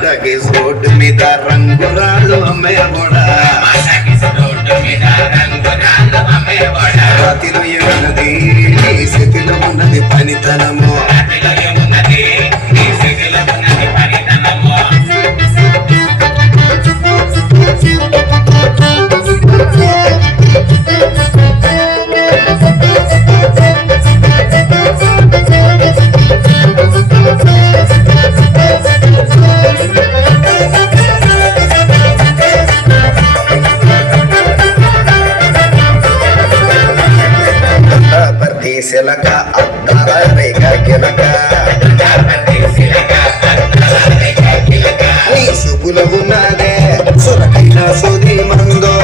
టమాటాకేసి road మీద రంగురాళ్ళు అమ్మే కూడా రాతిలో ఏమన్నది నీ స్థితిలో ఉన్నది పనితనము సిలక అద్దాల రేఖ కిలక నీ సుగుల ఉన్నదే సురకైన సూది మందో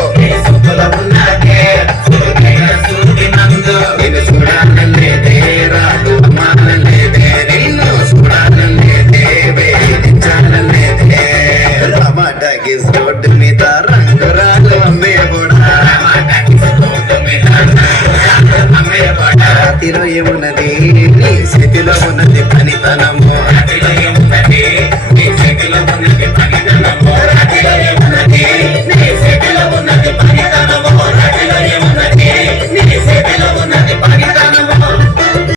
నేను చూడాలనేదే రాదు అమ్మాలనేదే నిన్ను చూడాలనేదే వేధించాలనేదే టమాటాకి రోడ్డు మీద రంగురాలు అమ్మే కూడా రాతిలో ఏమున్నది నీ స్థితిలో ఉన్నది పనితనము